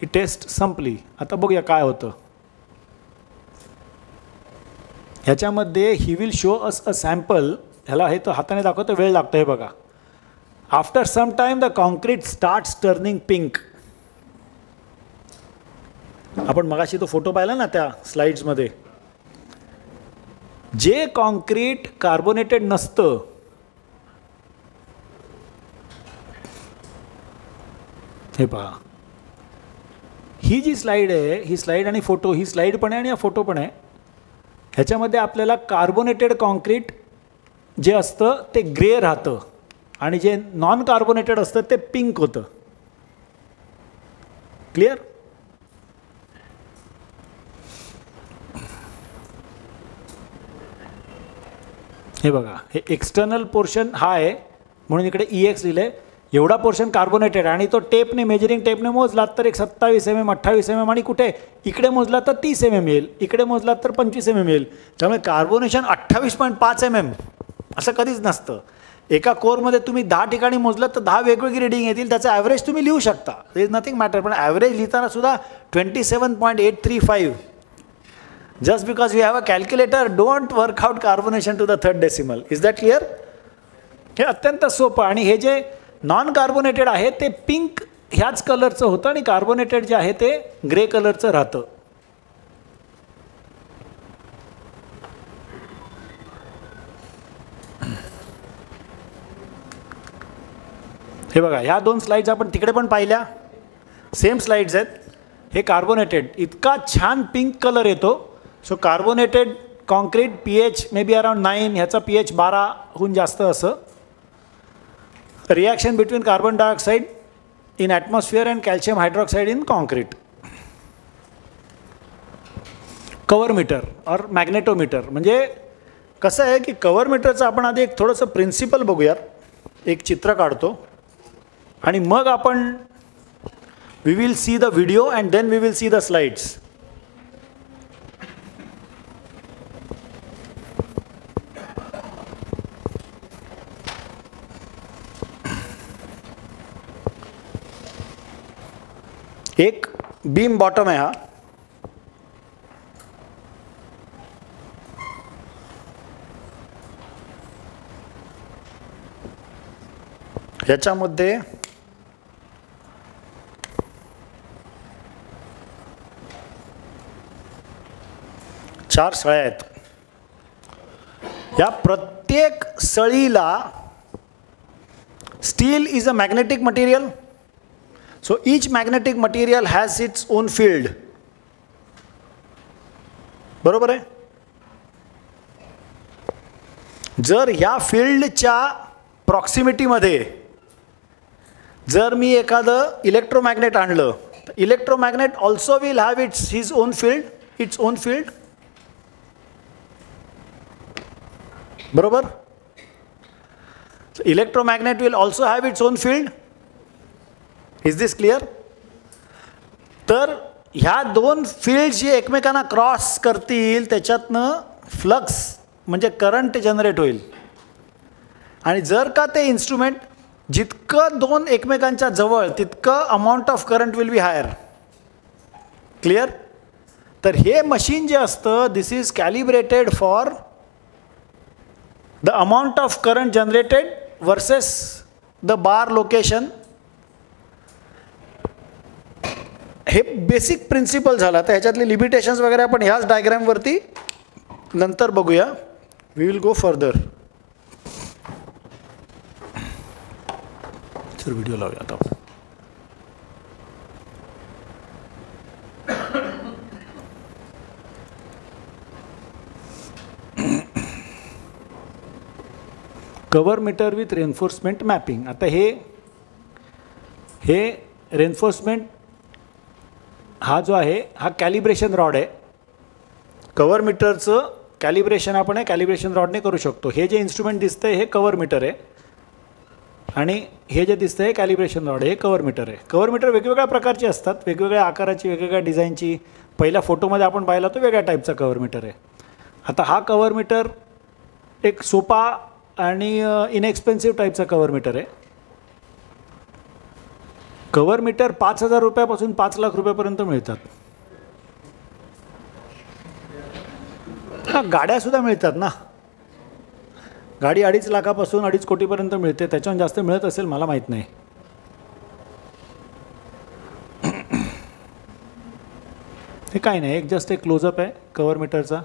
ही taste संपली. आता बघूया काय होतं. ह्याच्यामध्ये he will show us a sample. ह्याला हे तर हाताने दाखवतो, वेळ लागतो. हे बघा, after some time the concrete starts turning pink. आपण मगाशी तो फोटो पाहिला ना त्या स्लाइड्समध्ये. जे कॉन्क्रीट कार्बोनेटेड नसतं, हे पहा, ही जी स्लाइड आहे, ही स्लाइड आणि फोटो, ही स्लाइड पण आहे आणि हा फोटो पण आहे. ह्याच्यामध्ये आपल्याला कार्बोनेटेड कॉन्क्रीट जे असतं ते ग्रे राहतं आणि जे नॉन कार्बोनेटेड असतं ते पिंक होतं. क्लिअर? हे बघा, हे एक्सटर्नल पोर्शन हा आहे म्हणून इकडे EX लिहिलंय. एवढा पोर्शन कार्बोनेटेड आणि तो टेपने, मेजरिंग टेपने मोजला तर एक 27 mm, 28 mm आणि कुठे इकडे मोजला तर 30 mm येईल, इकडे मोजला तर 25 mm येईल. त्यामुळे कार्बोनेशन 28.5 mm असं कधीच नसतं. एका कोरमध्ये तुम्ही 10 ठिकाणी मोजलं तर 10 वेगवेगळी रिडिंग येतील. त्याचं ॲव्हरेज तुम्ही लिहू शकता, देर इज नथिंग मॅटर. पण ॲव्हरेज लिहिताना सुद्धा 27.835. Just because we have a calculator, don't work out carbonation to the third decimal. Is that clear? हे अत्यंत सोपं. आणि हे जे नॉन कार्बोनेटेड आहे ते पिंक ह्याच कलरचं होतं आणि कार्बोनेटेड जे आहे ते ग्रे कलरचं राहतं. हे बघा, ह्या दोन स्लाइड्स आपण तिकडे पण पाहिल्या, सेम स्लाइड्स आहेत. हे कार्बोनेटेड, इतका छान पिंक कलर येतो. So carbonated concrete pH may be around 9, ह्याचा pH 12हून जास्त असं. Reaction between carbon dioxide in atmosphere and calcium hydroxide in concrete. Cover meter और मॅग्नेटोमीटर. म्हणजे कसं आहे की कव्हर मीटरचं आपण आधी एक थोडंसं प्रिन्सिपल बघूयात. एक चित्र काढतो आणि मग आपण we will see the video and then we will see the slides. एक बीम बॉटम आहे हा. ह्याच्यामध्ये चार सळ्या आहेत. या प्रत्येक सळीला steel is a magnetic material. So each magnetic material has its own field. बरोबर आहे? जर ह्या फील्डच्या प्रॉक्सिमिटीमध्ये जर मी एखादं इलेक्ट्रोमॅग्नेट आणलं तर electromagnet also will have his own field. बरोबर? Electromagnet will also have its own field. Is this clear? तर ह्या दोन फील्ड जे एकमेकांना क्रॉस करतील त्याच्यातनं फ्लक्स म्हणजे करंट जनरेट होईल. आणि जर का ते इन्स्ट्रुमेंट जितकं दोन एकमेकांच्या जवळ तितकं amount of current will be higher. Clear? तर हे मशीन जे असतं this is calibrated for the amount of current generated versus the bar location. हे बेसिक प्रिन्सिपल झाला. तर ह्याच्यातले लिमिटेशन्स वगैरे आपण ह्याच डायग्रामवरती नंतर बघूया. We will go further. Sir video लावूया आता. Cover meter with reinforcement mapping. आता हे रेन्फोर्समेंट हा जो आहे हा कॅलिब्रेशन रॉड आहे. कव्हर मीटरचं कॅलिब्रेशन आपण कॅलिब्रेशन रॉडने करू शकतो. हे जे इन्स्ट्रुमेंट दिसतंय हे कव्हर मीटर आहे आणि हे जे दिसतंय हे कॅलिब्रेशन रॉड आहे. हे कव्हर मीटर आहे. कव्हर मीटर वेगवेगळ्या प्रकारचे असतात, वेगवेगळ्या आकाराची, वेगवेगळ्या डिझाईनची. पहिल्या फोटोमध्ये आपण पाहिला तो वेगळ्या टाईपचा कव्हर मीटर आहे. आता हा कव्हर मीटर एक सोपा आणि इनएक्सपेन्सिव्ह टाईपचा कव्हर मीटर आहे. कव्हर मीटर 5,000 रुपयापासून 5 लाख रुपयापर्यंत मिळतात. हा, गाड्यासुद्धा मिळतात ना. गाडी 2.5 लाखापासून 2.5 कोटीपर्यंत मिळते. त्याच्याहून जास्त मिळत असेल मला माहीत नाही. हे काय नाही, एक जस्ट एक क्लोजअप आहे कव्हर मीटरचा.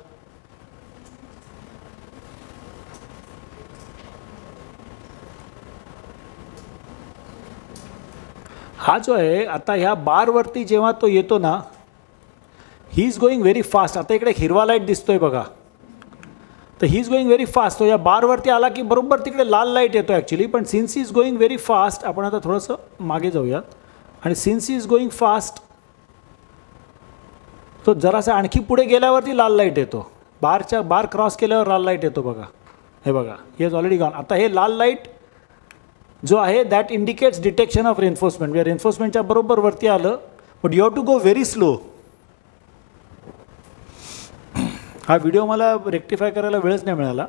हा जो आहे आता ह्या बारवरती जेव्हा तो येतो ना, he is going very fast. आता इकडे हिरवा लाईट दिसतोय बघा, तर he is going very fast. तो या बारवरती आला की बरोबर तिकडे लाल लाईट येतो ॲक्च्युली, पण since is going very fast. आपण आता थोडंसं मागे जाऊयात. आणि सिन्स इज गोईंग फास्ट, तो जरासा आणखी पुढे गेल्यावरती लाल लाईट येतो. बार क्रॉस केल्यावर लाल लाईट येतो बघा. हे बघा, ही इज ऑलरेडी गॉन. आता हे लाल लाईट जो आहे that indicates detection of reinforcement. म्हणजे रेन्फोर्समेंटच्या बरोबर वरती आलं, but you have to go very slow. हा व्हिडिओ मला रेक्टिफाय करायला वेळच नाही मिळाला.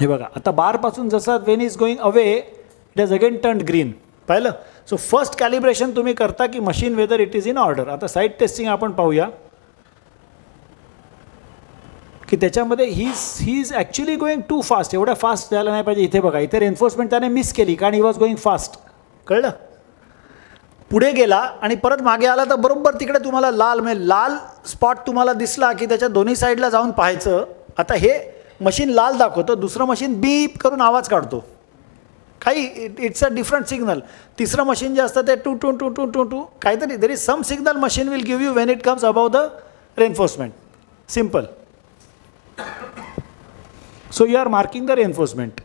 हे बघा, आता बारपासून जसा when is going away it has again turn green. पाहिलं? सो फर्स्ट कॅलिब्रेशन तुम्ही करता की machine whether it is in order. आता साईड टेस्टिंग आपण पाहूया की त्याच्यामध्ये he is actually going too fast. एवढ्या फास्ट जायला नाही पाहिजे. इथे बघा, इथे रेन्फोर्समेंट त्याने मिस केली कारण ही वॉज गोईंग फास्ट. कळलं? पुढे गेला आणि परत मागे आला तर बरोबर तिकडे तुम्हाला लाल, म्हणजे लाल स्पॉट तुम्हाला दिसला की त्याच्या दोन्ही साईडला जाऊन पाहायचं. आता हे मशीन लाल दाखवतं, दुसरं मशीन बीप करून आवाज काढतो. काही इट्स अ डिफरंट सिग्नल. तिसरं मशीन जे असतं ते टू टू टू टू टू टू काहीतरी there is some signal machine will give you when it comes about the reinforcement. Simple. So you are marking the reinforcement.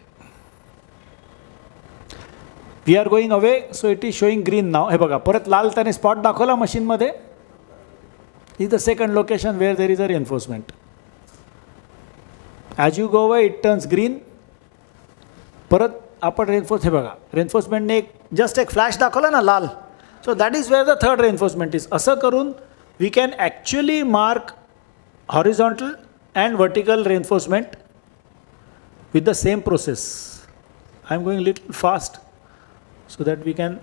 We are going away, so it is showing green now. हे बघा, परत लाल त्याने spot दाखवला मशीनमध्ये. This is the second location where there is a reinforcement. As you go away, it turns green. परत आपण रेन्फोर्स, हे बघा, रेन्फोर्समेंटने जस्ट एक फ्लॅश दाखवला ना लाल. So that is where the third reinforcement is. असं करून we can actually mark horizontal and vertical reinforcement with the same process. I am going a little fast so that we can.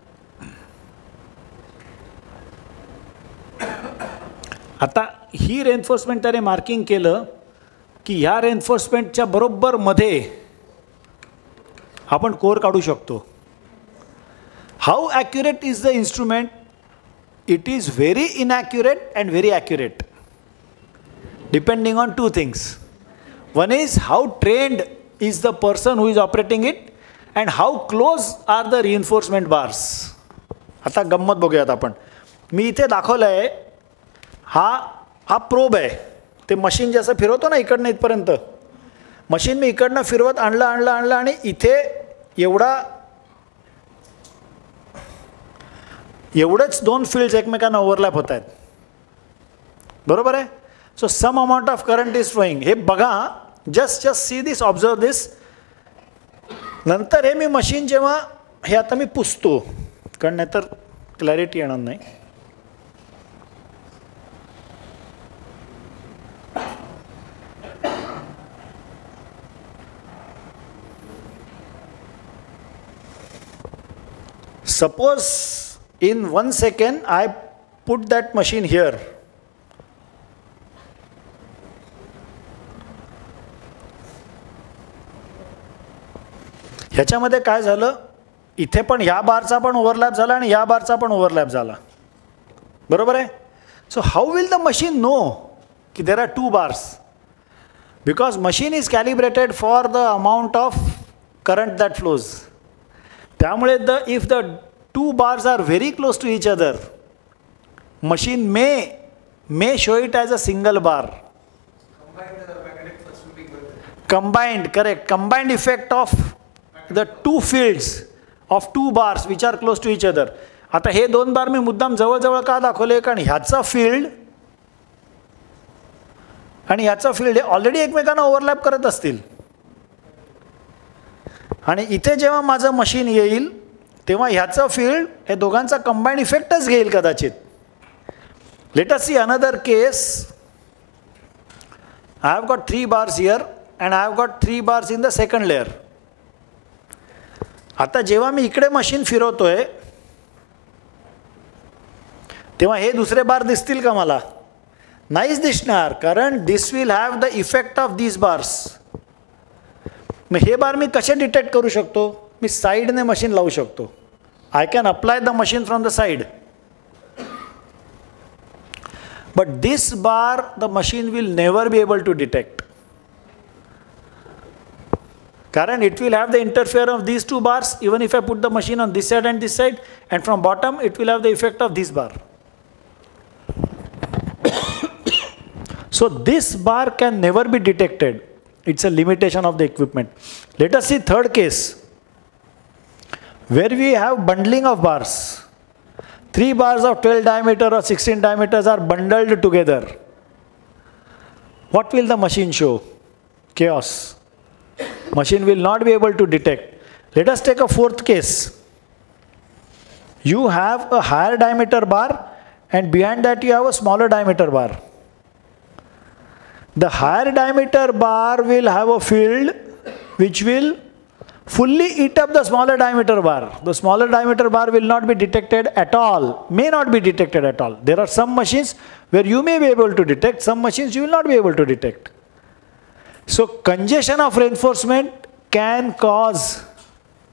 आता ही reinforcement त्याने marking केलं की ह्या रेन्फोर्समेंटच्या बरोबर मध्ये आपण कोर काढू शकतो. How accurate is the instrument? It is very inaccurate and very accurate depending on two things. One is how trained is the person who is operating it and how close are the reinforcement bars. आता गंमत बघूयात आपण. मी इथे दाखवलं आहे, हा probe आहे. ते मशीन जसं फिरवतो ना इकडनं इथपर्यंत, मशीन मी इकडनं फिरवत आणलं आणि इथे एवढेच दोन फील्ड्स एकमेकांना ओव्हरलॅप होत आहेत. बरोबर आहे? So some amount of current is flowing. हे बघा, just see this, observe this. नंतर हे मी मशीन जेव्हा हे आता मी पुसतो कारण नाहीतर क्लॅरिटी येणार नाही. Suppose in 1 second I put that machine here. ह्याच्यामध्ये काय झालं, इथे पण ह्या बारचा पण ओव्हरलॅप झाला आणि ह्या बारचा पण ओव्हरलॅप झाला. बरोबर आहे? So how will the machine know की there are two bars? Because machine is calibrated for the amount of current that flows. त्यामुळे if the two bars are very close to each other, machine may show it as a single bar. Combined, correct. Combined effect of the two fields of two bars which are close to each other. आता हे दोन बार मी मुद्दाम जवळजवळ का दाखवले? कारण ह्याचा field आणि ह्याचा फील्ड हे ऑलरेडी एकमेकांना ओव्हरलॅप करत असतील. आणि इथे जेव्हा माझं मशीन येईल तेव्हा ह्याचं फील्ड हे दोघांचा कंबाईंड इफेक्टच घेईल कदाचित. Let us see another case. I have got 3 bars here and I have got 3 bars in the second layer. आता जेव्हा मी इकडे मशीन फिरवतोय तेव्हा हे दुसरे बार दिसतील का मला? नाहीच दिसणार, कारण this will have the effect of these bars. मग हे बार मी कसे डिटेक्ट करू शकतो? मी साईडने मशीन लावू शकतो. I can apply the machine from the side. But this bar the machine will never be able to detect. Karan it will have the interference of these two bars even if I put the machine on this side and this side, and from bottom it will have the effect of this bar. So this bar can never be detected. It's a limitation of the equipment. Let us see third case where we have bundling of bars. 3 bars of 12 diameter or 16 diameters are bundled together. What will the machine show? Chaos. Machine will not be able to detect. Let us take a fourth case. You have a higher diameter bar and behind that you have a smaller diameter bar. The higher diameter bar will have a field which will fully eat up the smaller diameter bar. The smaller diameter bar will not be detected at all, may not be detected at all. There are some machines where you may be able to detect, some machines you will not be able to detect. So congestion of reinforcement can cause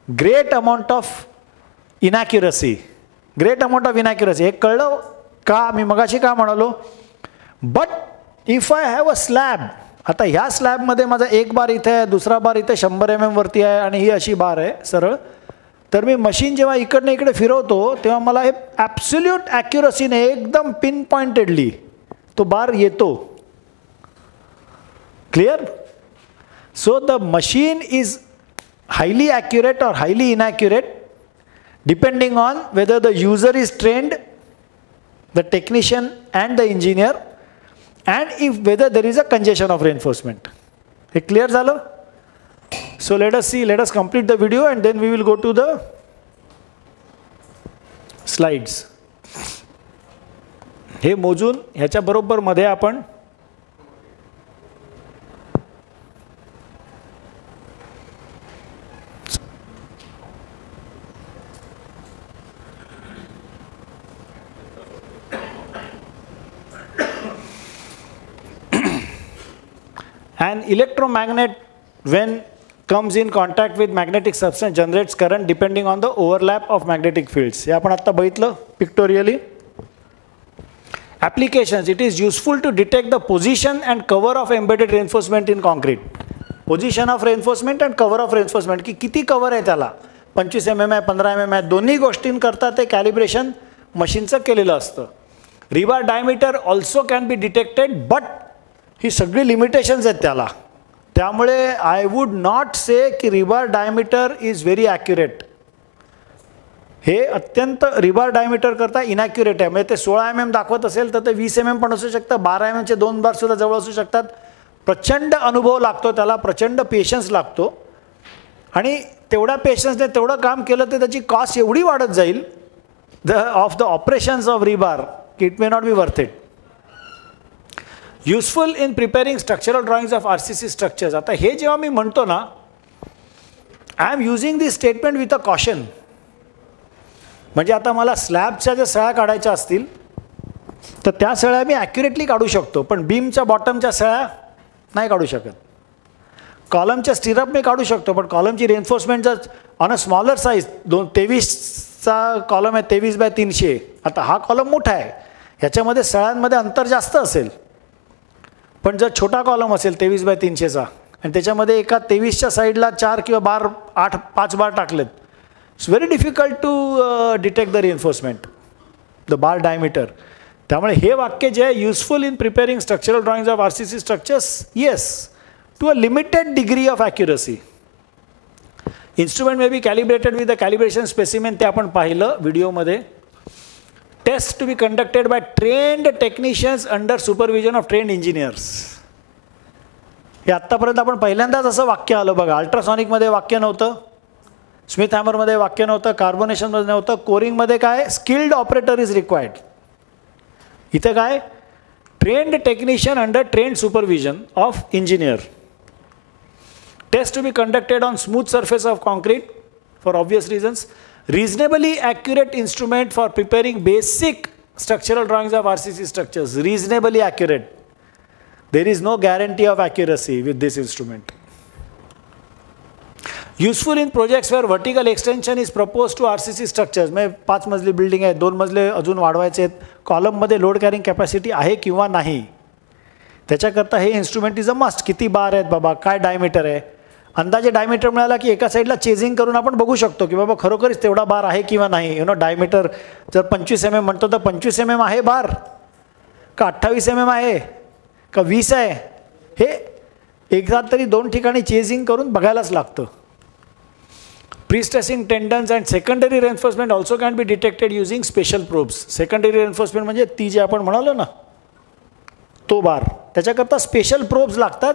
great amount of inaccuracy. Great amount of inaccuracy. हे कळलं का? मी मगाशी का म्हणालो? But if I have a slab, आता ह्या स्लॅबमध्ये माझा एक बार इथे आहे, दुसरा बार इथे 100 mm वरती आहे आणि ही अशी बार आहे सरळ, तर मी मशीन जेव्हा इकडनं इकडे फिरवतो तेव्हा मला हे ॲब्सोल्यूट ॲक्युरसीने एकदम पिन पॉइंटेडली तो बार येतो. Clear? So the machine is highly accurate और highly inaccurate depending on whether the user is trained, the technician and the engineer, and if whether there is a congestion of reinforcement. It clear zalo? So let us see, let us complete the video and then we will go to the slides. हे मोजून ह्याच्या बरोबर मध्ये आपण an electromagnet when comes in contact with magnetic substance generates current depending on the overlap of magnetic fields. हे आपण आता बघितलं pictorially. Applications: it is useful to detect the position and cover of embedded reinforcement in concrete. Position of reinforcement and cover of reinforcement की किती cover आहे त्याला, 25 mm आहे, 15 mm आहे, दोन्ही गोष्टींकरता ते कॅलिब्रेशन मशीनचं केलेलं असतं. रिबार diameter also can be detected, but he सगळी लिमिटेशन्स आहेत त्याला. त्यामुळे आय वुड नॉट से की रिबार डायमीटर इज व्हेरी ॲक्युरेट. हे अत्यंत रिबार डायमीटर करता इनॅक्युरेट आहे. म्हणजे ते 16 mm दाखवत असेल तर ते 20 mm पण असू शकतं, 12 mm चे 2 बार सुद्धा जवळ असू शकतात. प्रचंड अनुभव लागतो त्याला, प्रचंड पेशन्स लागतो, आणि तेवढ्या पेशन्सने तेवढं काम केलं तर त्याची कॉस्ट एवढी वाढत जाईल of the operations of rebar की it may not be worth it. Useful in preparing structural drawings of RCC structures. आता हे जेव्हा मी म्हणतो ना, I am using this statement with a caution. म्हणजे आता मला स्लॅबच्या ज्या सळ्या काढायच्या असतील तर त्या सळ्या मी ॲक्युरेटली काढू शकतो, पण बीमच्या बॉटमच्या सळ्या नाही काढू शकत. कॉलमच्या स्टिरअप मी काढू शकतो, पण कॉलमची रेन्फोर्समेंट जर ऑन अ स्मॉलर साईज 23चा कॉलम आहे, 23/300. आता हा कॉलम मोठा आहे, ह्याच्यामध्ये सळ्यांमध्ये अंतर जास्त असेल. पण जर छोटा कॉलम असेल 23/300चा आणि त्याच्यामध्ये एका 23च्या साईडला 4 किंवा 5 बार टाकलेत, it's very difficult to detect the reinforcement, the bar diameter. त्यामुळे हे वाक्य जे आहे, useful in preparing structural drawings of RCC structures, yes, to a limited degree of accuracy. Instrument may be calibrated with the calibration specimen, ते आपण पाहिलं व्हिडिओमध्ये. Test to be conducted by trained technicians under supervision of trained engineers. हे आत्तापर्यंत आपण पहिल्यांदाच असं वाक्य आलं बघा. अल्ट्रासॉनिकमध्ये वाक्य नव्हतं, स्मिथ हॅमरमध्ये वाक्य नव्हतं, कार्बोनेशनमध्ये नव्हतं, कोरिंगमध्ये काय स्किल्ड ऑपरेटर इज रिक्वायर्ड. इथं काय trained technician under trained supervision of engineer. Test to be conducted on smooth surface of concrete for obvious reasons. Reasonably accurate instrument for preparing basic structural drawings of RCC structures, reasonably accurate. There is no guarantee of accuracy with this instrument. Useful in projects where vertical extension is proposed to RCC structures. म्हणजे 5 मजली building आहे, 2 मजले अजून वाढवायचे आहेत, कॉलममध्ये load carrying capacity आहे किंवा नाही, त्याच्याकरता हे इन्स्ट्रुमेंट इज अ मस्ट. किती बार आहेत बाबा, काय डायमीटर आहे, अंदाजे डायमीटर मिळाला की एका साईडला चेजिंग करून आपण बघू शकतो की बाबा खरोखरच तेवढा बार आहे किंवा नाही. डायमीटर जर 25 mm म्हणतो तर 25 mm आहे बार का 28 mm आहे का 20 आहे, हे एकदा तरी 2 ठिकाणी चेजिंग करून बघायलाच लागतं. Pre-stressing tendons and secondary reinforcement also can be detected using special probes. Secondary reinforcement म्हणजे ती जे आपण म्हणालो ना तो बार, त्याच्याकरता स्पेशल प्रोब्स लागतात.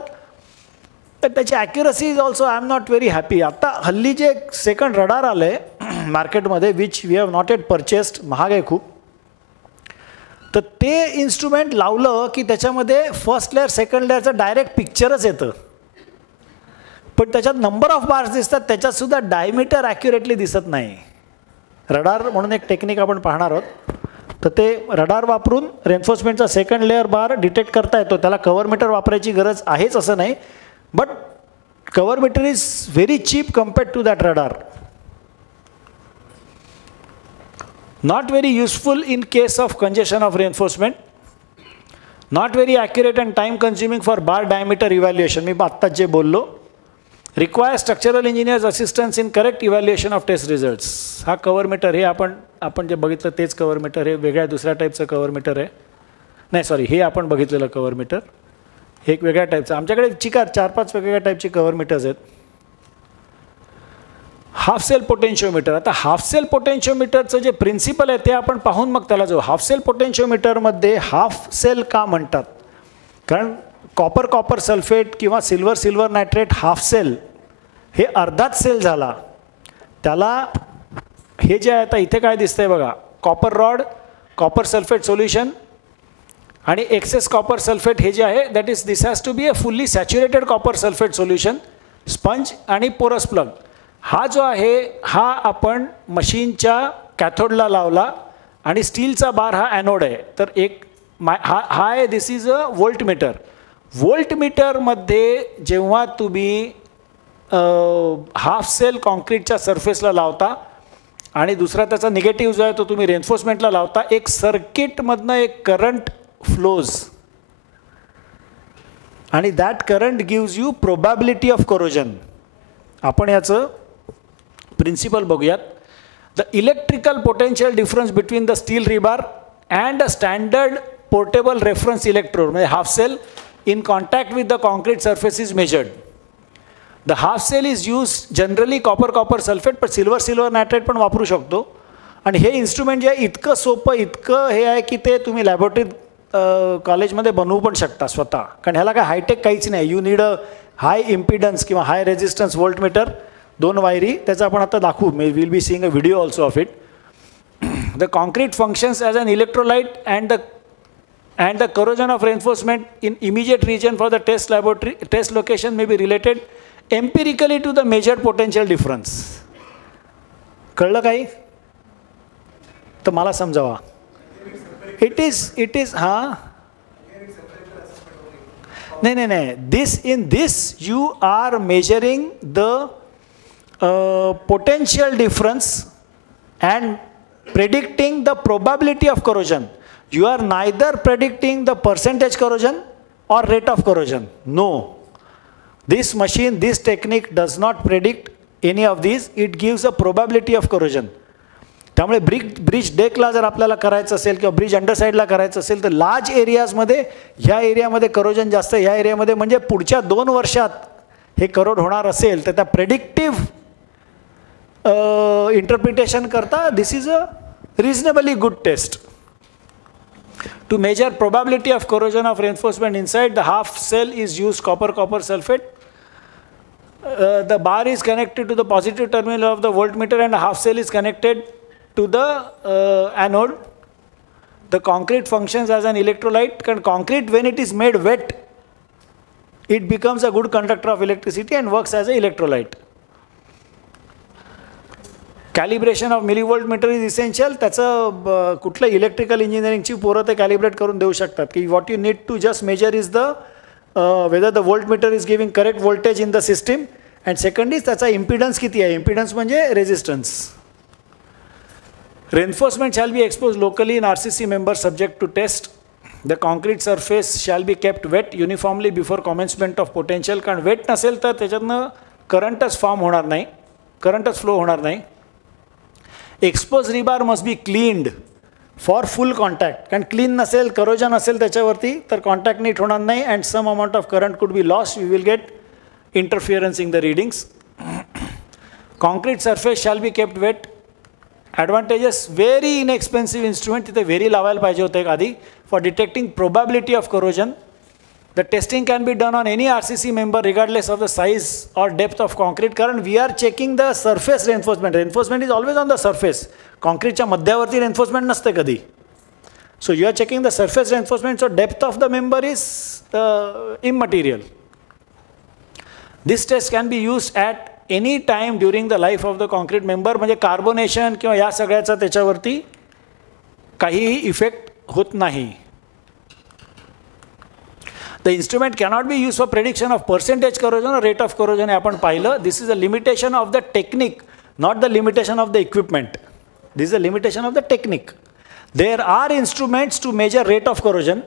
तर त्याची accuracy is also I am not very happy. आता हल्ली जे सेकंड रडार आलं आहे मार्केटमध्ये, which we have not yet purchased, महाग आहे खूप, तर ते इन्स्ट्रुमेंट लावलं की त्याच्यामध्ये फर्स्ट लेअर सेकंड लेअरचं डायरेक्ट पिक्चरच येतं, पण त्याच्यात नंबर ऑफ बार्स दिसतात, त्याच्यातसुद्धा डायमीटर ॲक्युरेटली दिसत नाही. रडार म्हणून एक टेक्निक आपण पाहणार आहोत, तर ते रडार वापरून रेन्फोर्समेंटचा सेकंड लेअर बार डिटेक्ट करता येतो. त्याला कव्हर मीटर वापरायची गरज आहेच असं नाही, but cover meter is very cheap compared to that radar. Not very useful in case of congestion of reinforcement, not very accurate and time consuming for bar diameter evaluation. मी आत्ताच जे बोललो, require structural engineers assistance in correct evaluation of test results. हा cover meter, हे आपण जे बघितलं तेच कव्हर मीटर, हे वेगळ्या दुसऱ्या टाईपचं कव्हर मीटर आहे. नाही सॉरी, हे आपण बघितलेलं कव्हर मीटर हे एक वेगळ्या टाईपचं. आमच्याकडे 4-5 वेगवेगळ्या टाईपची कव्हर मीटर्स आहेत. Half cell potentiometer. आता हाफ सेल पोटेन्शिओमीटरचं जे प्रिन्सिपल आहे ते आपण पाहून मग त्याला जाऊ. हाफ सेल पोटेन्शिओमीटरमध्ये हाफ सेल का म्हणतात, कारण कॉपर सल्फेट किंवा सिल्वर नायट्रेट हाफ सेल हे अर्धाच सेल झाला. त्याला हे जे आहे आता इथे काय दिसतंय बघा, copper rod, copper sulphate solution आणि एक्सेस कॉपर सल्फेट हे जे आहे that is this has to be a fully saturated copper sulphate solution, sponge आणि पोरस प्लग. हा जो आहे हा आपण मशीनच्या कॅथोडला लावला आणि स्टीलचा बार हा ॲनोड आहे. तर एक हा आहे, this is a volt meter. Volt मीटरमध्ये जेव्हा तुम्ही हाफ सेल कॉन्क्रीटच्या सरफेसला लावता आणि दुसरा त्याचा निगेटिव्ह जो आहे तो तुम्ही रेन्फोर्समेंटला लावता, एक सर्किटमधनं एक करंट फ्लोज आणि that current gives you probability of corrosion. आपण याचं प्रिन्सिपल बघूयात. The electrical potential difference between the steel rebar and a standard portable reference electrode म्हणजे half cell in contact with the concrete surface is measured. The half cell is used generally copper sulfate, but silver nitrate पण वापरू शकतो. आणि हे instrument जे आहे इतकं सोपं, इतकं हे आहे की ते तुम्ही लॅबोरेटरीत कॉलेजमध्ये बनवू पण शकता स्वतः, कारण ह्याला काय हायटेक काहीच नाही. You need a high impedance किंवा हाय रेजिस्टन्स व्होल्ट मीटर, 2 वायरी, त्याचं आपण आता दाखवू. मी will be seeing a video also of it. The concrete functions as an electrolyte and the corrosion of reinforcement in immediate region for the test location may be related empirically to the measured potential difference. कळलं काही तर मला समजावा. It is हां नाही this you are measuring the potential difference and predicting the probability of corrosion. You are neither predicting the percentage corrosion or rate of corrosion. No. This machine, this technique does not predict any of these. It gives a probability of corrosion. त्यामुळे bridge डेकला जर आपल्याला करायचं असेल किंवा bridge अंडरसाईडला करायचं असेल तर large एरियाजमध्ये ह्या एरियामध्ये करोजन जास्त, ह्या एरियामध्ये म्हणजे पुढच्या 2 वर्षात हे करोड होणार असेल तर त्या प्रेडिक्टिव्ह इंटरप्रिटेशन करता this is a reasonably good test. To measure probability of corrosion of reinforcement inside the half cell is used copper sulfate. The bar is connected to the positive terminal of the voltmeter and the half cell is connected to the anode. The concrete functions as an electrolyte. And concrete, when it is made wet, it becomes a good conductor of electricity and works as an electrolyte. Calibration of millivolt meter is essential. त्याचं कुठलं electrical इंजिनिअरिंगची पोरं ते calibrate करून देऊ शकतात की what you need to just measure is the whether the volt meter is giving correct voltage in the system. And second is त्याचा impedance किती आहे. इम्पिडन्स म्हणजे resistance. Reinforcement shall be exposed locally in RCC members subject to test. The concrete surface shall be kept wet uniformly before commencement of potential. कारण weight नसेल तर त्याच्यातनं करंटच form होणार नाही, करंटच फ्लो होणार नाही. Expose rebar must be cleaned for full contact. कारण clean नसेल, करोजन असेल त्याच्यावरती तर कॉन्टॅक्ट नीट होणार नाही and some amount of current could be lost. We will get interference in the readings. Concrete surface shall be kept wet. Advantages very inexpensive instrument तिथे very लावायला पाहिजे होते एक आधी for detecting probability of corrosion. The testing can be done on any RCC member regardless of the size or depth of concrete. कारण we are checking the surface reinforcement. Reinforcement is always on the surface. कॉन्क्रीटच्या मध्यावरती reinforcement नसते कधी. So you are checking the surface reinforcement. So depth of the member is immaterial. This test can be use at any time during the life of the concrete member. म्हणजे carbonation किंवा या सगळ्याचा त्याच्यावरती काहीही effect होत नाही. The instrument cannot be use for prediction of percentage corrosion और rate of corrosion. हे आपण पाहिलं. This is a limitation of the technique, not the limitation of the equipment. This is a limitation of the technique. There are instruments to measure rate of corrosion,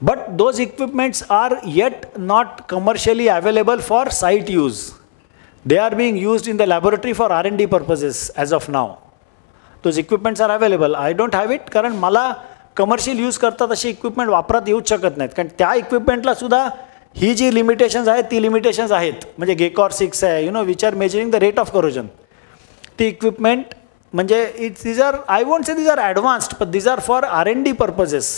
but those equipments are yet not commercially available for site use. They are being used in the laboratory for R&D purposes as of now. Those equipments are available. I don't have it कारण मला commercial use करतात अशी equipment वापरात येऊच शकत नाहीत. कारण त्या इक्विपमेंटला सुद्धा ही जी लिमिटेशन्स आहेत ती लिमिटेशन्स आहेत. म्हणजे गेकॉर 6 आहे which are measuring the rate of corrosion. ती इक्विपमेंट म्हणजे these are, I won't say these are advanced, but these are for R&D purposes.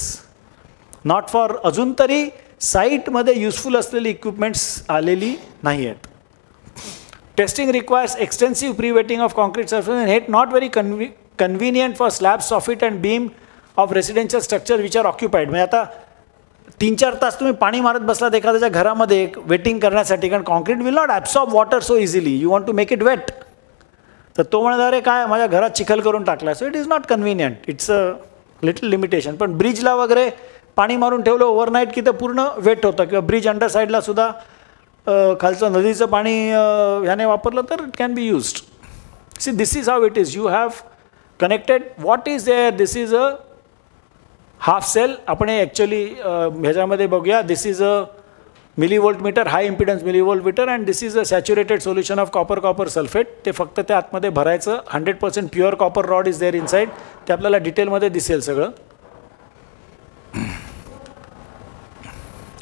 Not for अजून तरी साईटमध्ये युजफुल असलेली इक्विपमेंट्स आलेली नाही आहेत. Testing requires extensive pre waiting of concrete surface and hate not very convenient for slab soffit and beam of residential structure which are occupied. म्हणजे आता 3-4 तास तुम्ही पाणी मारत बसलात एखाद्याच्या घरामध्ये वेटिंग करण्यासाठी. कारण concrete will not absorb water so easily. You want to make it wet. तर तो म्हणत अरे काय माझ्या घरात चिखल करून टाकला. So it is not convenient. It's a little limitation. पण ब्रिजला वगैरे पाणी मारून ठेवलं ओव्हरनाईट की ते पूर्ण वेट होतं. किंवा ब्रिज अंडर साईडला सुद्धा खालचं नदीचं पाणी ह्याने वापरलं तर it can be used. See this is how it is. You have connected what is there. This is a half cell. आपण हे ॲक्च्युली ह्याच्यामध्ये बघूया. This is a millivolt meter, high impedance millivolt meter. And this is a saturated solution of copper sulphate. ते फक्त त्या आतमध्ये भरायचं. 100% pure copper rod is there inside. ते आपल्याला डिटेलमध्ये दिसेल सगळं.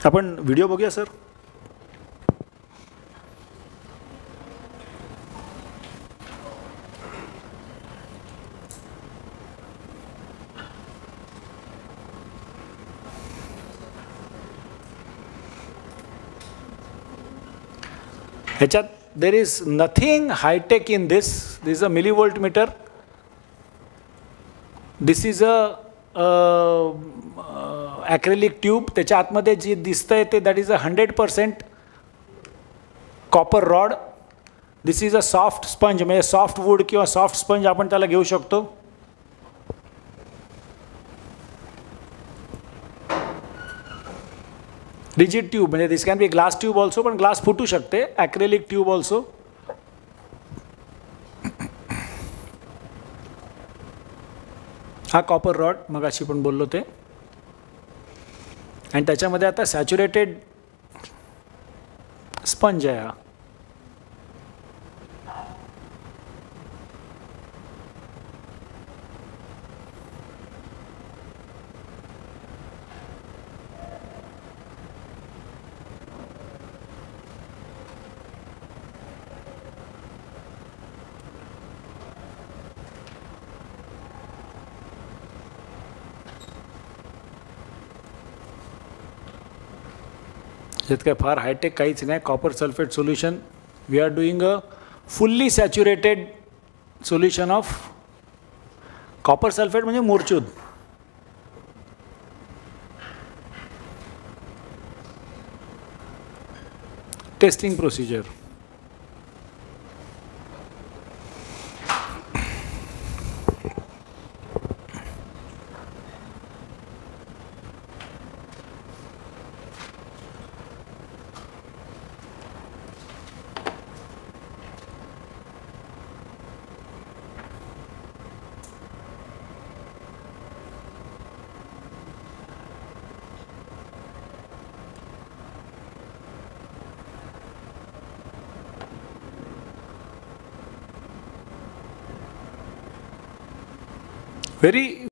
आपण व्हिडिओ बघूया सर. ह्याच्यात there is nothing hitech in this. This is a millivolt meter. This is a acrylic tube. त्याच्या आतमध्ये जे दिसतंय ते that is a 100% copper rod. This is a soft sponge. म्हणजे सॉफ्ट वूड किंवा सॉफ्ट स्पंज आपण त्याला घेऊ शकतो. रिजिड ट्यूब म्हणजे this can be glass tube also. पण ग्लास फुटू शकते. Acrylic tube also. हा कॉपर रॉड मगाशी पण बोललो ते. आणि त्याच्यामध्ये आता सॅच्युरेटेड स्पंज आहे हा. यात काय फार हायटेक काहीच नाही. Copper sulphate solution. We are doing a fully saturated solution of copper sulphate म्हणजे मूर्छूद. Testing procedure. व्हेरी